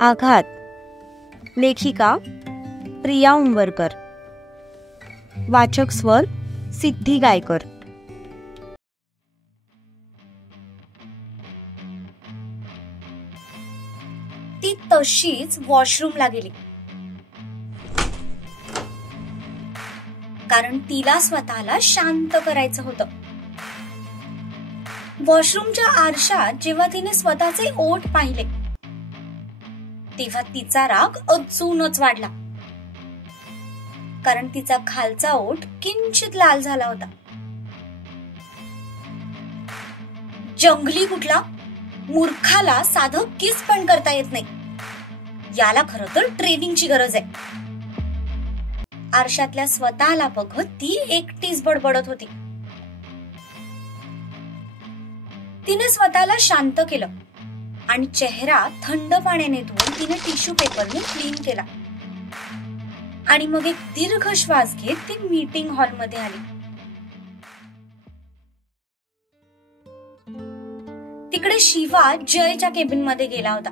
आघात. लेखिका प्रिया उंबरकर. वाचक स्वर सिद्धी गायकर. ती तशीच वॉशरूमला गेली, कारण तिला स्वतःला शांत करायचं होतं. वॉशरूमच्या आरशात जेव्हा तिने स्वतःचे ओठ पाहिले तेव्हा तिचा राग अजूनच वाढला, कारण तिचा खालचा ओठ किंचित लाल झाला होता. जंगली कुठला, मूर्खाला साधं किस पण करता येत नाही. याला खरं तर ट्रेनिंगची गरज आहे. आरशातल्या स्वतःला बघत ती एकटीच बडबडत होती. तिने स्वतःला शांत केलं आणि चेहरा थंड पाण्याने धुवून तिने टिश्यू पेपरने क्लीन केला आणि मग एक दीर्घ श्वास घेत ती मीटिंग हॉलमध्ये आली. तिकडे शिवा जयच्या केबिन मध्ये गेला होता,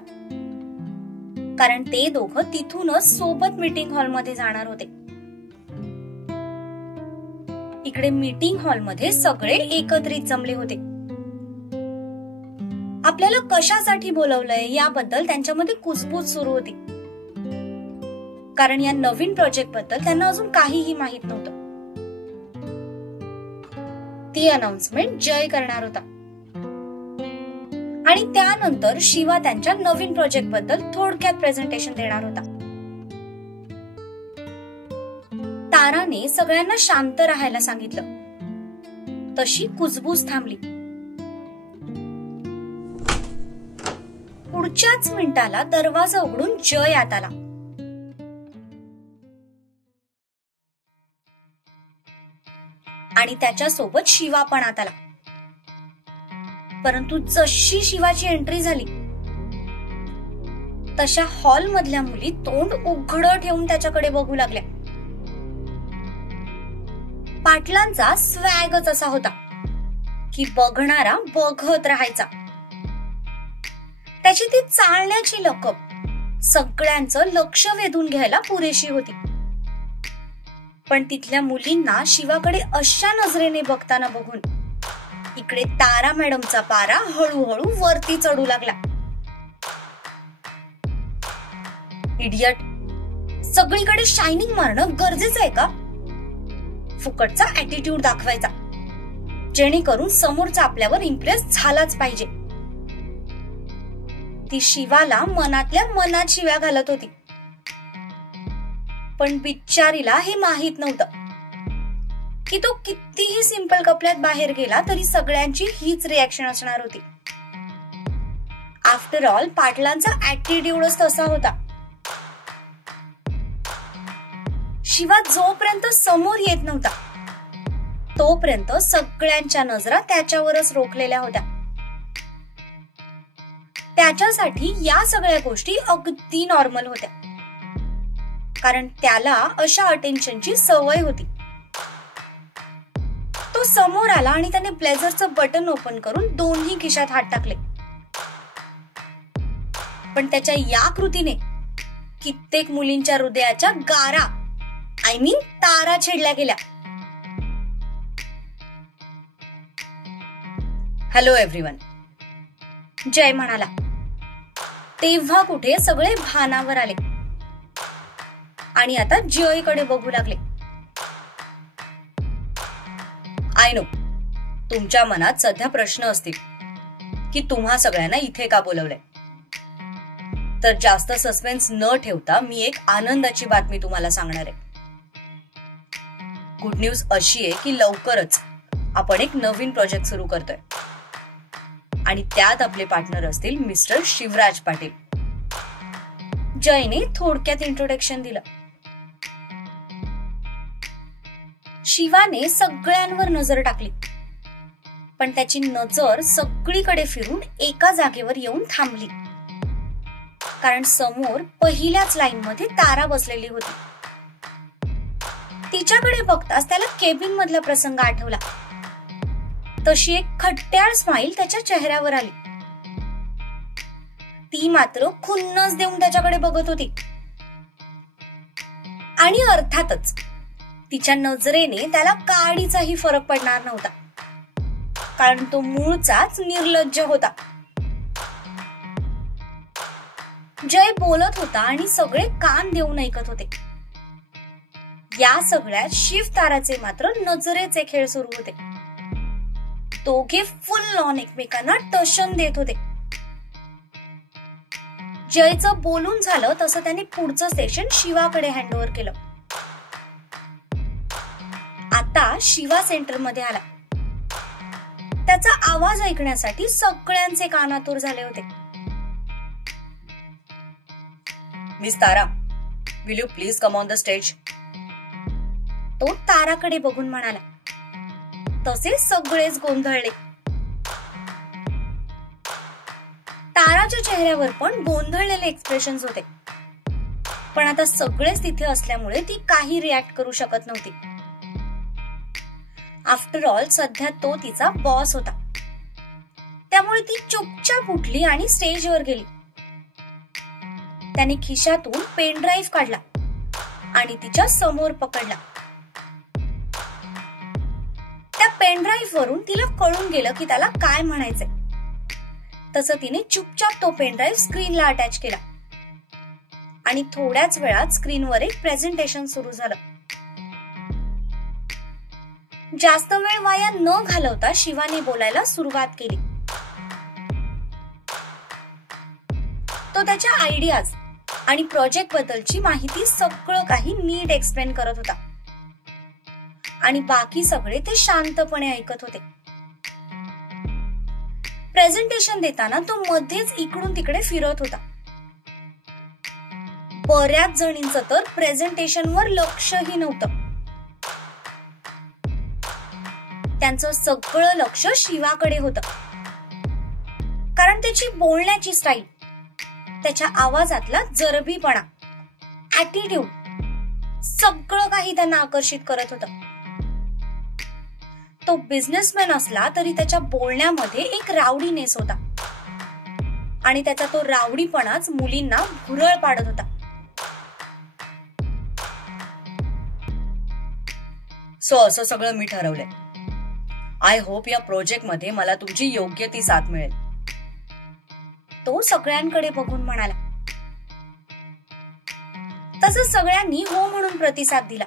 कारण ते दोघं तिथूनच सोबत मीटिंग हॉलमध्ये जाणार होते. इकडे मीटिंग हॉलमध्ये सगळे एकत्रित जमले होते. आपल्याला कशासाठी बोलवलंय याबद्दल त्यांच्यामध्ये कुजबूज सुरू होती, कारण या नवीन प्रोजेक्ट बद्दल त्यांना अजून काहीही माहित नव्हतं. ती अनाउन्समेंट जय करणार होता आणि त्यानंतर शिवा त्यांच्या नवीन प्रोजेक्ट बद्दल थोडक्यात प्रेझेंटेशन देणार होता. ताराने सगळ्यांना शांत राहायला सांगितलं, तशी कुजबूज थांबली. पुढच्याच मिनिटाला दरवाजा उघडून जय आत आला. आणि त्याच्या सोबत शिवा पण आत आला. परंतु जशी शिवाची एंट्री झाली तशा हॉल मधल्या मुली तोंड उघड ठेवून त्याच्याकडे बघू लागल्या. पाटलांचा स्वॅगच असा होता की बघणारा बघत राहायचा. त्याची ती चालण्याची लकब सगळ्यांचं लक्ष वेधून घ्यायला पुरेशी होती. पण तिथल्या मुलींना शिवाकडे अशा नजरेने बघताना बघून इकडे तारा मॅडमचा पारा हळूहळू वरती चढू लागला. इडियट, सगळीकडे शायनिंग मारणं गरजेचं आहे का? फुकटचा ऍटिट्यूड दाखवायचा, जेणेकरून समोरचा आपल्यावर इम्प्रेस झालाच पाहिजे. ती शिवाला मनातल्या मनात शिव्या घालत होती, पण बिचारीला हे माहित नव्हतं की तो कितीही सिंपल कपड्यात बाहेर गेला तरी सगळ्यांची हीच रिॲक्शन असणार होती. आफ्टर ऑल पाटलांचा ऍटिट्यूडच तसा होता. शिवा जोपर्यंत समोर येत नव्हता तोपर्यंत सगळ्यांच्या नजरा त्याच्यावरच रोखलेल्या होत्या. त्याच्यासाठी या सगळ्या गोष्टी अगदी नॉर्मल होत्या, कारण त्याला अशा अटेन्शनची सवय होती. तो समोर आला आणि त्याने ब्लेझरचं बटन ओपन करून दोन्ही खिशात हात टाकले. पण त्याच्या या कृतीने कित्येक मुलींच्या हृदयाच्या गारा तारा छेडल्या गेल्या. हॅलो एव्हरीवन, जय म्हणाला. तेव्हा कुठे सगळे भानावर आले आणि आता जयकडे बघू लागले. आय नो, तुमच्या मनात सध्या प्रश्न असतील की तुम्हा सगळ्यांना इथे का बोलवलंय. तर जास्त सस्पेन्स न ठेवता मी एक आनंदाची बातमी तुम्हाला सांगणार आहे. गुड न्यूज अशी आहे की लवकरच आपण एक नवीन प्रोजेक्ट सुरू करतोय आणि त्यात आपले पार्टनर असतील मिस्टर शिवराज पाटील. जयने थोडक्यात इंट्रोडक्शन दिलं. शिवाने सगळ्यांवर नजर टाकली, पण त्याची नजर सगळीकडे फिरून एका जागेवर येऊन थांबली, कारण समोर पहिल्याच लाईन मध्ये तारा बसलेली होती. तिच्याकडे बघताच त्याला केबिन मधला प्रसंग आठवला. तशी एक खट्याळ स्माईल त्याच्या चेहऱ्यावर आली. ती मात्र खुन्नस देऊन त्याच्याकडे बघत होती. आणि अर्थातच तिच्या नजरेने त्याला काडीचाही फरक पडणार नव्हता, कारण तो मूळचाच निर्लज्ज होता. जय बोलत होता आणि सगळे कान देऊन ऐकत होते. या सगळ्यात शिव ताराचे मात्र नजरेचे खेळ सुरू होते. दोघे फुल ऑन एकमेकांना टशन देत होते. जयचं बोलून झालं तसं त्याने पुढचं सेशन शिवाकडे हँडओव्हर केलं. आता शिवा सेंटर मध्ये आला. त्याचा आवाज ऐकण्यासाठी सगळ्यांचे कानातूर झाले होते. Miss Tara, will you please come on the stage? तो ताराकडे बघून म्हणाला. तसे सगळेच गोंधळले. ताराच्या चेहऱ्यावर पण गोंधळलेले एक्सप्रेशन्स होते, पण आता सगळेच तिथे असल्यामुळे ती काही रिॲक्ट करू शकत नव्हती. आफ्टर ऑल सध्या तो तिचा बॉस होता, त्यामुळे ती चुपचाप उठली आणि स्टेजवर गेली. त्याने खिशातून पेन ड्राईव्ह काढला आणि तिच्या समोर पकडला. त्या पेन ड्राईव्ह वरून तिला कळून गेलं की त्याला काय म्हणायचंय. तसं तिने चुपचाप तो पेन ड्राईव्ह स्क्रीनला अटॅच केला आणि थोड्याच वेळात स्क्रीनवर एक प्रेझेंटेशन सुरू झालं. जास्त वेळ वाया न घालवता शिवाने बोलायला सुरुवात केली. तो त्याच्या आयडियाज आणि प्रोजेक्ट बद्दलची माहिती सगळं काही नीट एक्सप्लेन करत होता आणि बाकी सगळे ते शांतपणे ऐकत होते. प्रेझेंटेशन देताना तो मध्येच इकडून तिकडे फिरत होता. बऱ्याच जणींचं तर प्रेझेंटेशनवर लक्षही नव्हतं. त्यांचं सगळं लक्ष शिवाकडे होतं, कारण त्याची बोलण्याची स्टाईल, त्याच्या आवाजातला जरबीपणा, ऍटिट्यूड सगळं काही त्यांना आकर्षित करत होतं. तो बिझनेसमॅन असला तरी त्याच्या बोलण्यामध्ये एक रावडीनेस होता आणि त्याचा तो रावडीपणाच मुलींना भुरळ पाडत होता. सो असं सगळं मी ठरवलंय. आय होप या प्रोजेक्ट मध्ये मला तुमची योग्य ती साथ मिळेल. तो सगळ्यांकडे बघून म्हणाला. तसं सगळ्यांनी हो म्हणून प्रतिसाद दिला.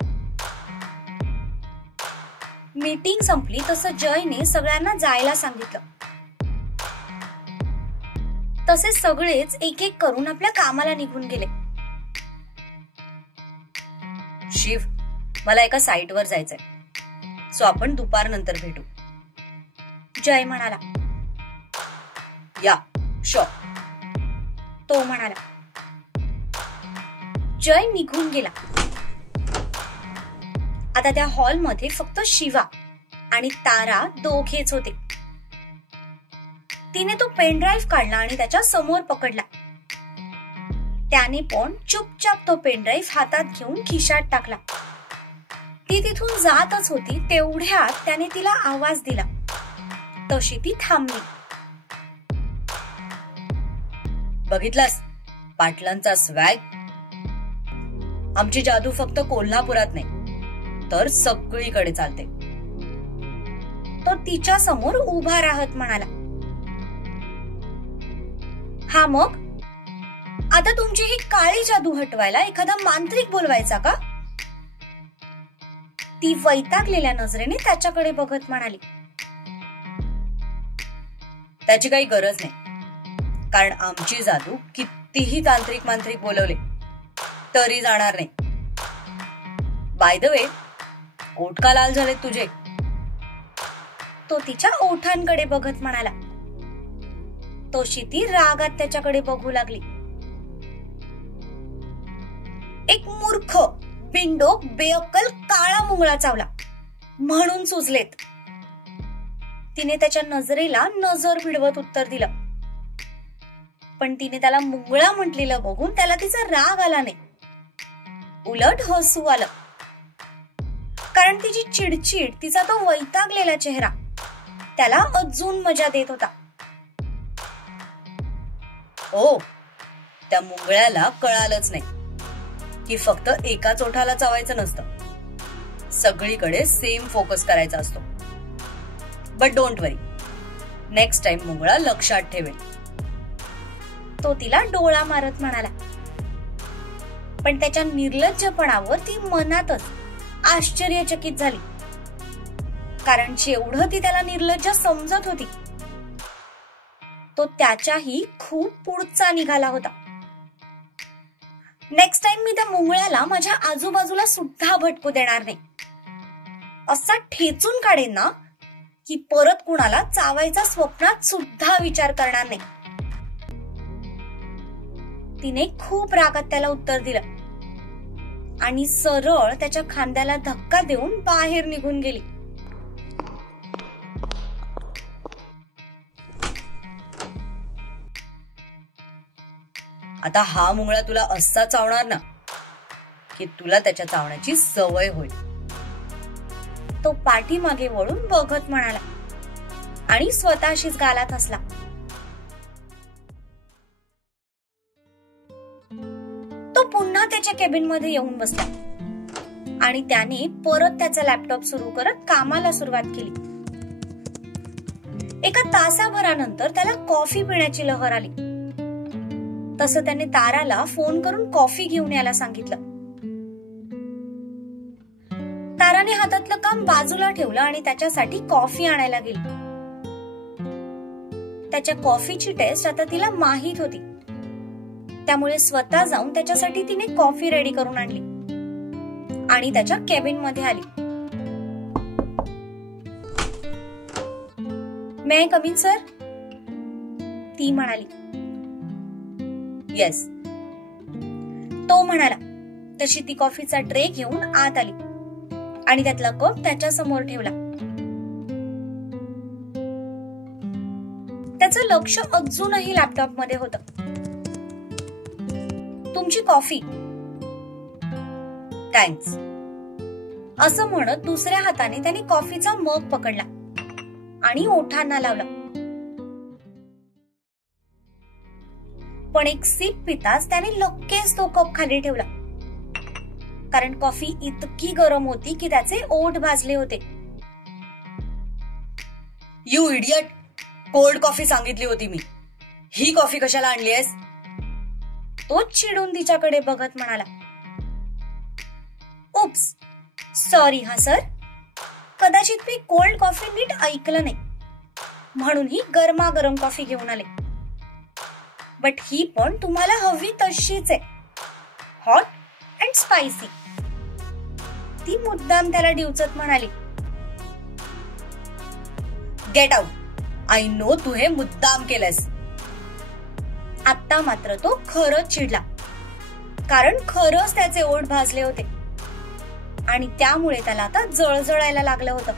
मीटिंग संपली तसं जयने सगळ्यांना जायला सांगितलं. तसे सगळेच एक एक करून आपल्या कामाला निघून गेले. शिव, मला एका साईटवर जायचंय, सो आपण दुपारनंतर भेटू. जय म्हणाला. या शो, तो म्हणाला. जय निघून गेला. आता त्या हॉलमध्ये फक्त शिवा आणि तारा दोघेच होते. तिने तो पेन ड्राईव्ह काढला आणि त्याच्या समोर पकडला. त्याने पण चुपचाप तो पेन ड्राईव्ह हातात घेऊन खिशात टाकला. ती तिथून जातच होती तेवढ्यात त्याने तिला आवाज दिला. तशी ती थांबली. बघितलास पाटलांचा स्वॅग? आमची जादू फक्त कोल्हापुरात नाही तर सगळीकडे चालते. तो तिच्या समोर उभा राहत म्हणाला. हा मग आता तुमची ही काळी जादू हटवायला एखादा मांत्रिक बोलवायचा का? ती वैतागलेल्या नजरेने त्याच्याकडे बघत म्हणाली. त्याची काही गरज नाही, कारण आमची जादू कितीही तांत्रिक मांत्रिक बोलवले तरी जाणार नाही. बाय द वे, ओठ का लाल झालेत तुझे? तो तिच्या ओठांकडे बघत म्हणाला. तशी ती रागात त्याच्याकडे बघू लागली. एक मूर्ख, बिंडोक, बेअक्कल काळा मुंगळा चावला म्हणून सुजलेत. तिने त्याच्या नजरेला नजर भिडवत उत्तर दिलं, पण तिने त्याला मुंगळा म्हटलेलं बघून त्याला तिचा राग आला नाही, उलट हसू आलं. कारण तिची चिडचिड, तिचा तो वैतागलेला चेहरा त्याला अजून मजा देत होता. ओ, त्या मुंगळ्याला कळालंच नाही की फक्त एकाच ओठाला चावायचं नसतं, सगळीकडे सेम फोकस करायचा असतो. But don't worry, next time मुंगळा लक्षात ठेवेल. तो तिला डोळा मारत म्हणाला. पण त्याच्या निर्लज्जपणावर ती मनातच आश्चर्यचकित झाली, कारण जेवढं ती त्याला निर्लज्ज समजत होती तो त्याच्याही खूप पुढचा निघाला होता. नेक्स्ट टाइम मी त्या मुंगळ्याला माझ्या आजूबाजूला सुद्धा भटकू देणार नाही. असा ठेचून काढेन ना की परत कुणाला चावायचा स्वप्नात सुद्धा विचार करणार नाही. तिने खूप रागात त्याला उत्तर दिलं आणि सरळ त्याच्या खांद्याला धक्का देऊन बाहेर निघून गेली. आता हा मुंगळा तुला असा चावणार ना की तुला त्याच्या चावण्याची सवय होईल. तो पाठीमागे वळून बघत म्हणाला आणि स्वतःशीच गालात हसला. तो पुन्हा त्याच्या केबिन मध्ये येऊन बसला आणि त्याने परत त्याचा लॅपटॉप सुरू करत कामाला सुरुवात केली. एका तासाभरानंतर त्याला कॉफी पिण्याची लहर आली. तसं त्याने ताराला फोन करून कॉफी घेऊन यायला सांगितलं. ताराने हातातलं काम बाजूला ठेवलं आणि त्याच्यासाठी कॉफी आणायला गेली. त्याच्या कॉफीची टेस्ट आता तिला माहित होती, त्यामुळे स्वतः जाऊन त्याच्यासाठी तिने कॉफी रेडी करून आणली आणि त्याच्या केबिन मध्ये आली. मे आय कम इन सर? ती म्हणाली. येस, तो म्हणाला. तशी ती कॉफीचा ट्रे घेऊन आत आली आणि त्यातला कप त्याच्या समोर ठेवला. त्याचं लक्ष अजूनही लॅपटॉप मध्ये होतं. तुमची कॉफी. थँक्स, असं म्हणत दुसऱ्या हाताने त्याने कॉफीचा मग पकडला आणि ओठांना लावला. पण एक सिप पिताच त्याने लगेच तो कप खाली ठेवला, कारण कॉफी इतकी गरम होती की त्याचे ओठ भाजले होते. यू इडियट, कोल्ड कॉफी सांगितली होती मी, ही कॉफी कशाला आणलीयस? तो चिडून तिच्याकडे बघत म्हणाला. उप्स, सॉरी हा सर, कदाचित मी कोल्ड कॉफी नीट ऐकलं नाही, म्हणून ही गरमागरम कॉफी घेऊन आले. बट ही पण तुम्हाला हवी तशीच आहे, हॉट अँड स्पायसी. ती मुद्दाम त्याला डिवचत म्हणाली. गेट आउट, आय नो तू हे मुद्दाम केलंस. आता मात्र तो खरंच चिडला, कारण खरंच त्याचे ओठ भाजले होते आणि त्यामुळे त्याला आता जळजळायला लागलं होतं.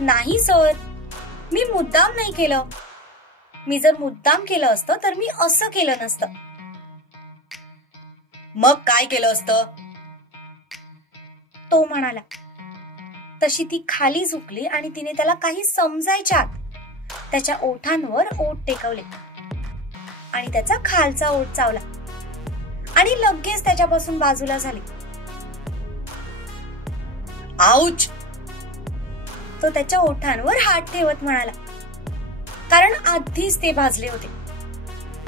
नाही सर, मी मुद्दाम नाही केलं. मी जर मुद्दाम केलं असतं तर मी असं केलं नसतं. मग काय केलं असतं? तो म्हणाला. तशी ती खाली झुकली आणि तिने त्याला काही समजायच्या आत त्याच्या ओठांवर ओठ टेकवले आणि त्याचा खालचा ओठ चावला आणि लगेच त्याच्यापासून बाजूला झाली. आउच! तो त्याच्या ओठांवर हात ठेवत म्हणाला, कारण आधीच ते भाजले होते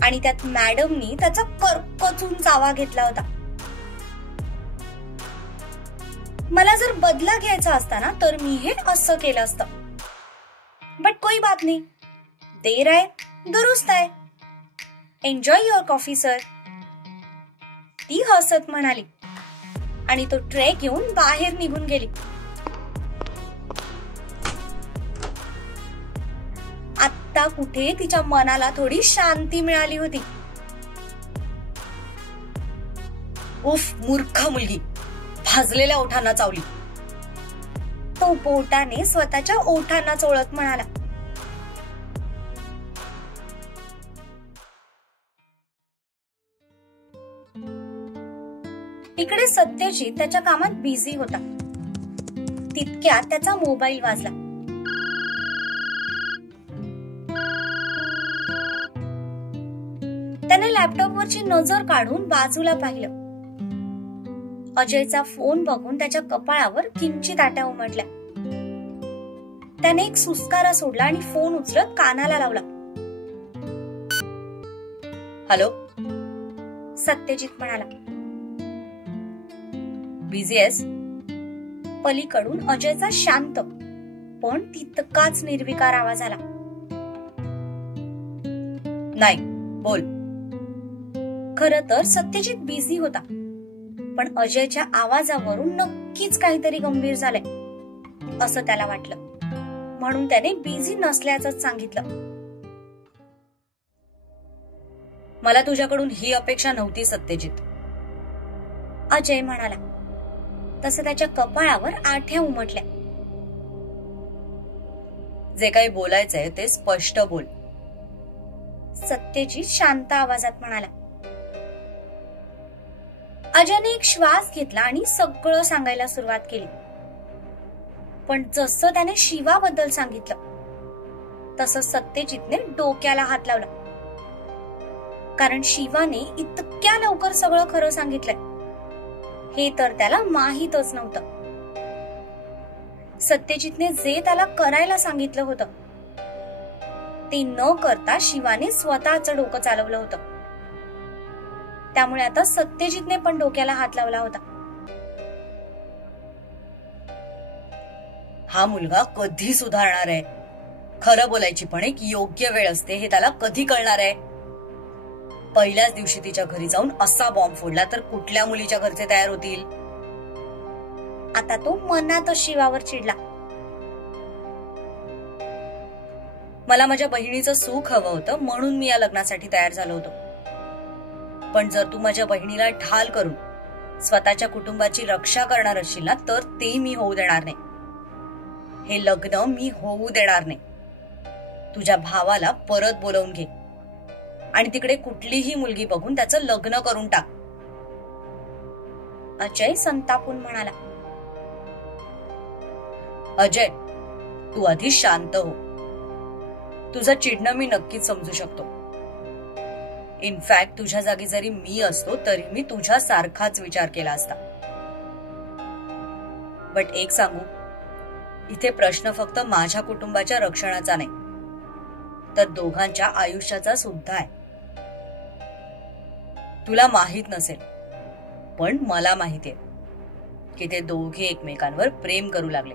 आणि त्यात मॅडमनी त्याचा करकचून चावा घेतला होता. मला जर बदला घ्यायचा असता ना तर मी हे असं केलं असतं. बट कोई बात नाही, देर आहे दुरुस्त आहे. Enjoy your coffee sir. ती हसत म्हणाली आणि तो ट्रे घेऊन बाहेर निघून गेली. आता कुठे तिच्या मनाला थोडी शांती मिळाली होती. उफ, मूर्ख मुलगी, भाजलेल्या ओठांना चावली. तो बोटाने स्वतःच्या ओठांना चोळत म्हणाला. इकडे सत्यजित त्याच्या कामात बिझी होता. तितक्यात त्याचा मोबाईल वाजला. लॅपटॉपवरची नजर काढून बाजूला पाहिलं. अजयचा फोन बघून त्याच्या कपाळावर किंचित आट्या उमटल्या. त्याने एक सुस्कारा सोडला आणि फोन उचलत कानाला लावला. हॅलो, सत्यजित म्हणाला. बिझी आहेस? पलीकडून अजयचा शांत पण तितकाच निर्विकार आवाज आला. नाही, बोल. खरं तर सत्यजित बिझी होता, पण अजयच्या आवाजावरून नक्कीच काहीतरी गंभीर झालंय असं त्याला वाटलं, म्हणून त्याने बिझी नसल्याचंच सांगितलं. मला तुझ्याकडून ही अपेक्षा नव्हती सत्यजित, अजय म्हणाला. तसं त्याच्या कपाळावर आठ्या उमटल्या. जे काही बोलायचंय ते स्पष्ट बोल, सत्यजित शांत आवाजात म्हणाला. अजयने एक श्वास घेतला आणि सगळं सांगायला सुरुवात केली. पण जसं त्याने शिवाबद्दल सांगितलं तसं सत्यजितने डोक्याला हात लावला. कारण शिवाने इतक्या लवकर सगळं खरं सांगितलंय हे तर त्याला माहीतच नव्हतं. सत्यजितने जे त्याला करायला सांगितलं होतं ते न करता शिवाने स्वतःचं डोकं चालवलं होतं. त्यामुळे आता सत्यजितने पण डोक्याला हात लावला होता. हा मुलगा कधी सुधारणार आहे? खरं बोलायची पण एक योग्य वेळ असते हे त्याला कधी कळणार आहे? पहिल्याच दिवशी तिच्या घरी जाऊन असा बॉम्ब फोडला तर कुठल्या मुलीच्या घरचे तयार होतील? आता तो मनातच शिवावर चिडला. मला माझ्या बहिणीचं सुख हवं होतं म्हणून मी या लग्नासाठी तयार झालो होतो. पण जर तू माझ्या बहिणीला ढाल करून स्वतःच्या कुटुंबाची रक्षा करणार असशील ना तर ते मी होऊ देणार नाही. हे लग्न मी होऊ देणार नाही. तुझ्या भावाला परत बोलवून घे आणि तिकडे कुठलीही मुलगी बघून त्याचं लग्न करून टाक. अजय संतापून म्हणाला. अजय, तू आधी शांत हो. तुझं चिडणं मी नक्कीच समजू शकतो. इनफॅक्ट तुझ्या जागी जरी मी असतो तरी मी तुझ्या सारखाच विचार केला असता. बट एक सांगू, इथे प्रश्न फक्त माझ्या कुटुंबाच्या रक्षणाचा नाही तर दोघांच्या आयुष्याचा सुद्धा आहे. तुला माहित नसेल पण मला माहितीये की ते दोघे एकमेकांवर प्रेम करू लागले.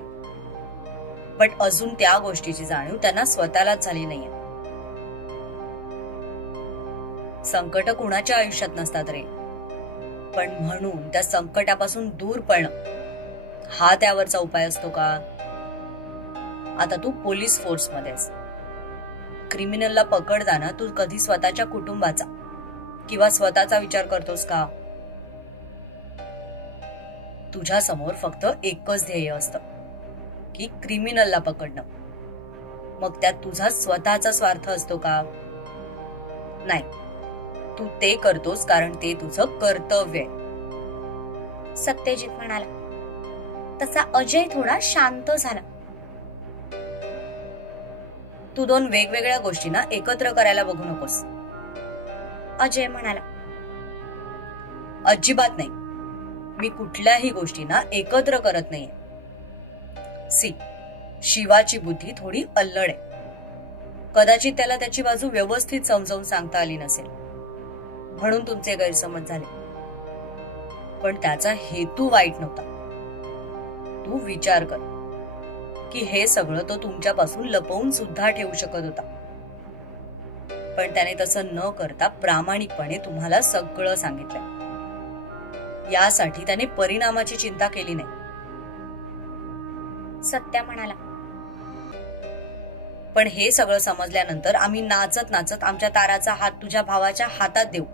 बट अजून त्या गोष्टीची जाणीव त्यांना स्वतःलाच झाली नाहीये. संकट कुणाच्या आयुष्यात नसतात रे, पण म्हणून त्या संकटापासून दूर पळणं हा त्यावरचा उपाय असतो का? आता तू पोलीस फोर्स मध्येस. क्रिमिनलला पकडताना तू कधी स्वतःच्या कुटुंबाचा किंवा स्वतःचा विचार करतोस का? तुझ्या समोर फक्त एकच ध्येय असतं की क्रिमिनलला पकडणं. मग त्यात तुझा स्वतःचा स्वार्थ असतो का? नाही, तू ते करतोस कारण ते तुझं कर्तव्य आहे. सत्यजित म्हणाला. तसा अजय थोडा शांत झाला. तू दोन वेगवेगळ्या गोष्टींना एकत्र करायला बघू नकोस, अजय म्हणाला. अजिबात नाही. मी कुठल्याही गोष्टींना एकत्र करत नाहीये. शिवाची बुद्धी थोडी अल्लड आहे. कदाचित त्याला त्याची बाजू व्यवस्थित समजावून सांगता आली नसेल म्हणून तुमचे गैरसमज झाले. पण त्याचा हेतू वाईट नव्हता. तू विचार कर की हे सगळं तो तुमच्यापासून लपवून सुद्धा ठेवू शकत होता. पण त्याने तसं न करता प्रामाणिकपणे तुम्हाला सगळं सांगितलंय. यासाठी त्याने परिणामाची चिंता केली नाही. सत्या म्हणाला. पण हे सगळं समजल्यानंतर आम्ही नाचत नाचत आमच्या ताराचा हात तुझ्या भावाच्या हातात देऊ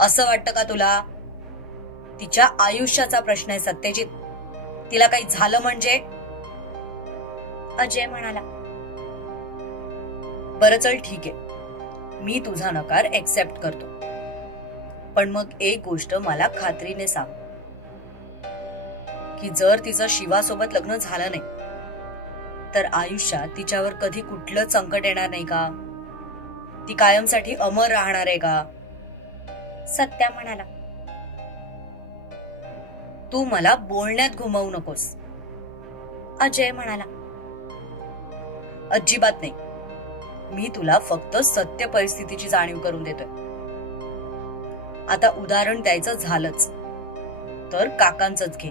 असं वाटतं का तुला? तिच्या आयुष्याचा प्रश्न आहे सत्यजित. तिला काही झालं म्हणजे? अजय म्हणाला. बरं चल ठीक आहे, मी तुझा नकार एक्सेप्ट करतो. पण मग एक गोष्ट मला खात्रीने सांग की जर तिचं शिवासोबत लग्न झालं नाही तर आयुष्यात तिच्यावर कधी कुठलं संकट येणार नाही का? ती कायमसाठी अमर राहणार आहे का? सत्या म्हणाला. तू मला बोलण्यात घुमवू नकोस. अजय म्हणाला. अजिबात नाही. मी तुला फक्त सत्य परिस्थितीची जाणीव करून देतोय. आता उदाहरण द्यायचं झालंच तर काकांचंच घे.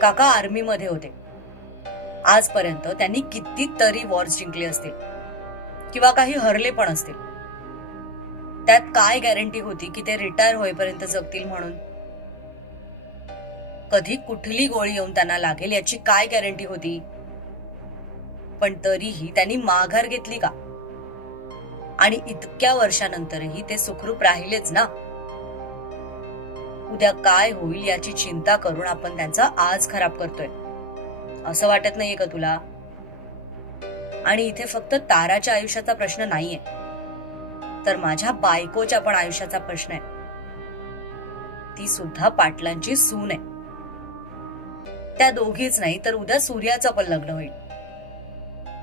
काका आर्मीमध्ये होते. आजपर्यंत त्यांनी कितीतरी वॉर्स जिंकले असतील किंवा काही हरले पण असतील. त्यात काय गॅरंटी होती की ते रिटायर होईपर्यंत जगतील म्हणून? कधी कुठली गोळी येऊन त्यांना लागेल याची काय गॅरंटी होती? पण तरीही त्यांनी माघार घेतली का? आणि इतक्या वर्षानंतरही ते सुखरूप राहिलेच ना. उद्या काय होईल याची चिंता करून आपण त्यांचा आज खराब करतोय असं वाटत नाहीये का तुला? आणि इथे फक्त ताराच्या आयुष्याचा प्रश्न नाहीये, तर माझ्या बायकोच्या पण आयुष्याचा प्रश्न आहे. ती सुद्धा पाटलांची सून आहे. त्या दोघीच नाही तर उद्या सूर्याचं पण लग्न होईल.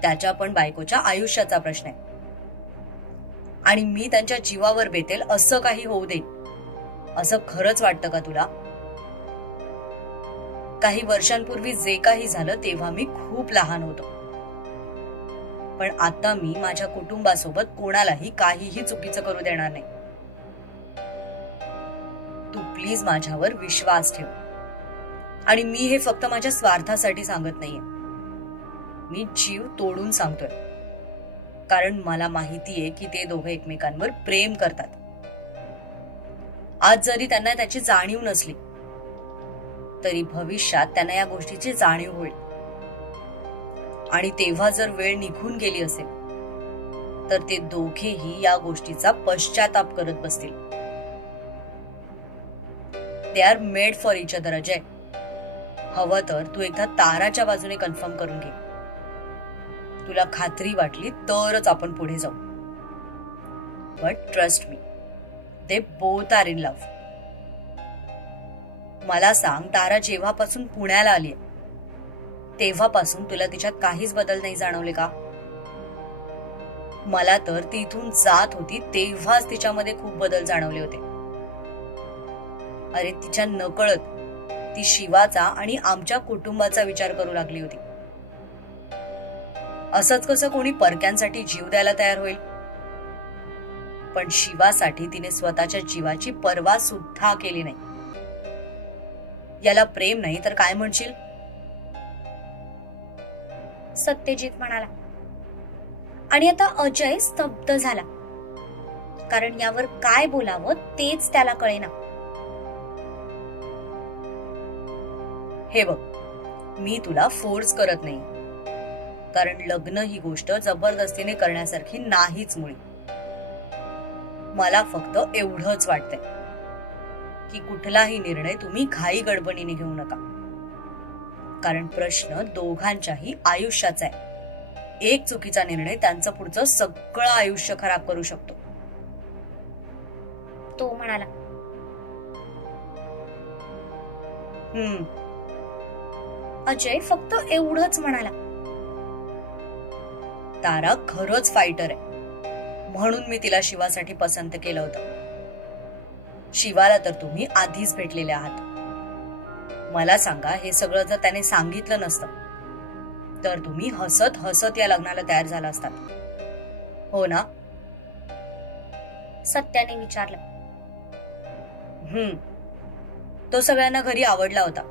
त्याच्या पण बायकोच्या आयुष्याचा प्रश्न आहे. आणि मी त्यांच्या जीवावर बेतेल असं काही होऊ दे असं खरंच वाटतं का तुला? काही वर्षांपूर्वी जे काही झालं तेव्हा मी खूप लहान होतो. पण आता मी माझ्या कुटुंबासोबत कोणालाही काहीही चुकीचं करू देणार नाही. तू प्लीज माझ्यावर विश्वास ठेव. आणि मी हे फक्त माझ्या स्वार्थासाठी सांगत नाहीये. मी जीव तोडून सांगतोय. कारण मला माहितीये की ते दोघे एकमेकांवर प्रेम करतात. आज जरी त्यांना त्याची जाणीव नसली तरी भविष्यात त्यांना या गोष्टीची जाणीव होईल. आणि तेव्हा जर वेळ निघून गेली असेल तर ते दोघेही या गोष्टीचा पश्चाताप करत बसतील. They are made for each other. Ajay, हवं तर तू एकदा ताराच्या बाजूने कन्फर्म करून घे. तुला खात्री वाटली तरच आपण पुढे जाऊ. But trust me, they both are in love. मला सांग, तारा जेव्हापासून पुण्याला आलीय तेव्हापासून तुला तिच्यात काहीच बदल नाही जाणवले का? मला तर ती इथून जात होती तेव्हाच तिच्यामध्ये खूप बदल जाणवले होते. अरे, तिच्या नकळत ती शिवाचा आणि आमच्या कुटुंबाचा विचार करू लागली होती. असंच कसं कोणी परक्यांसाठी जीव द्यायला तयार होईल? पण शिवासाठी तिने स्वतःच्या जीवाची पर्वा सुद्धा केली नाही. याला प्रेम नाही तर काय म्हणशील? सत्यजित म्हणाला. आणि आता अजय स्तब्ध झाला, कारण यावर काय बोलावं तेच त्याला कळेना. हे बघ, मी तुला फोर्स करत नाही, कारण लग्न ही गोष्ट जबरदस्तीने करण्यासारखी नाहीच मुळी. मला फक्त एवढंच वाटतंय की कुठलाही निर्णय तुम्ही घाई गडबडीने घेऊ नका. कारण प्रश्न दोघांच्याही आयुष्याचा आहे. एक चुकीचा निर्णय त्यांचं पुढचं सगळं आयुष्य खराब करू शकतो. तो म्हणाला. अजय फक्त एवढंच म्हणाला. तारा खरंच फायटर आहे, म्हणून मी तिला शिवासाठी पसंत केलं होतं. शिवाला तर तुम्ही आधीच भेटलेले आहात. मला सांगा, हे सगळं जर त्याने सांगितलं नसतं तर तुम्ही हसत हसत या लग्नाला तयार झाला असतात, हो ना? सत्याने विचारलं. तो सगळ्यांना घरी आवडला होता,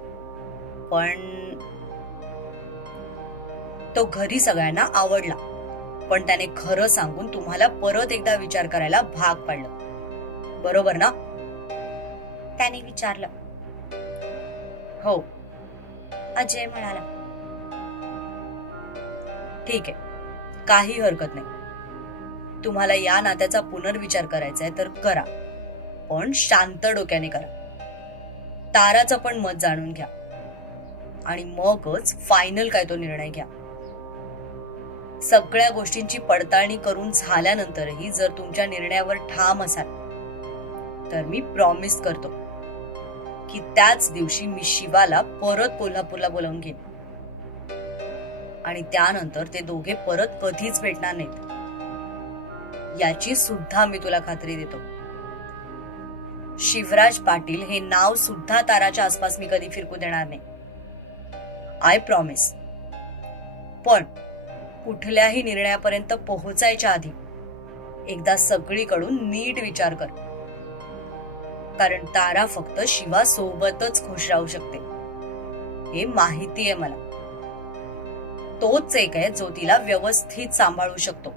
पण त्याने खरं सांगून तुम्हाला परत एकदा विचार करायला भाग पाडलं, बरोबर ना? त्याने विचारलं. हो, अजय म्हणाला. ठीक आहे, काही हरकत नाही. तुम्हाला या नात्याचा पुनर्विचार करायचा आहे तर करा, पण शांत डोक्याने करा. ताराचं पण मत जाणून घ्या आणि मगच फायनल काय तो निर्णय घ्या. सगळ्या गोष्टींची पडताळणी करून झाल्यानंतरही जर तुमच्या निर्णयावर ठाम असाल तर मी प्रॉमिस करतो की त्याच दिवशी मी शिवाला परत कोल्हापूरला बोलावून घेईन आणि त्यानंतर ते दोघे परत कधीच भेटणार नाहीत, याची सुद्धा मी तुला खात्री देतो. शिवराज पाटील हे नाव सुद्धा ताराच्या आसपास मी कधी फिरकू देणार नाही. I promise. पण कुठल्याही निर्णयापर्यंत पोहोचायच्या आधी एकदा सगळीकडून नीट विचार कर. कारण तारा फक्त शिवा सोबतच खुश राहू शकते हे माहिती आहे मला. तोच एक आहे जो तिला व्यवस्थित सांभाळू शकतो.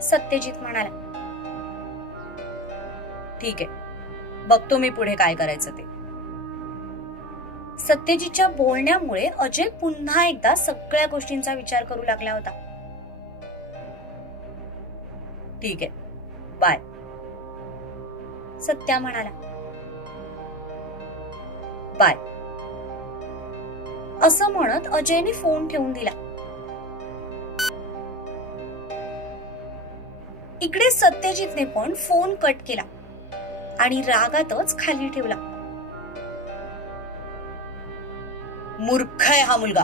सत्यजित म्हणाला. ठीक आहे, बघतो मी पुढे काय करायचं ते. सत्यजितच्या बोलण्यामुळे अजय पुन्हा एकदा सगळ्या गोष्टींचा विचार करू लागला होता. ठीक आहे, बाय. सत्या म्हणाला. बाय. असं म्हणत अजयने फोन ठेवून दिला. इकडे सत्यजितने पण फोन कट केला आणि रागातच खाली ठेवला. मूर्ख आहे हा मुलगा.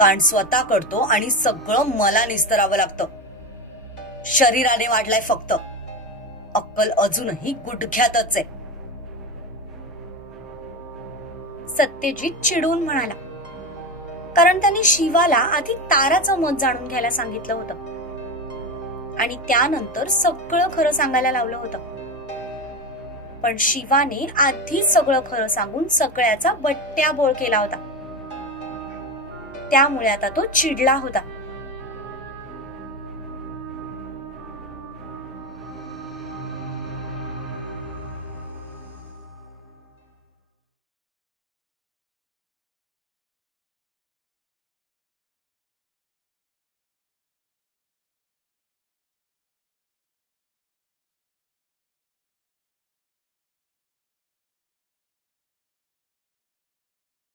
कारण स्वतः करतो आणि सगळं मला निस्तरावं लागतं. शरीराने वाढलाय फक्त, अक्कल अजूनही गुडघ्यातच आहे. सत्यजित चिडून म्हणाला. कारण त्याने शिवाला आधी ताराचं मत जाणून घ्यायला सांगितलं होतं आणि त्यानंतर सगळं खरं सांगायला लावलं होतं. पण शिवाने आधीच सगळं खरं सांगून सगळ्याचा बट्ट्याबोळ केला होता. त्यामुळे आता तो चिडला होता.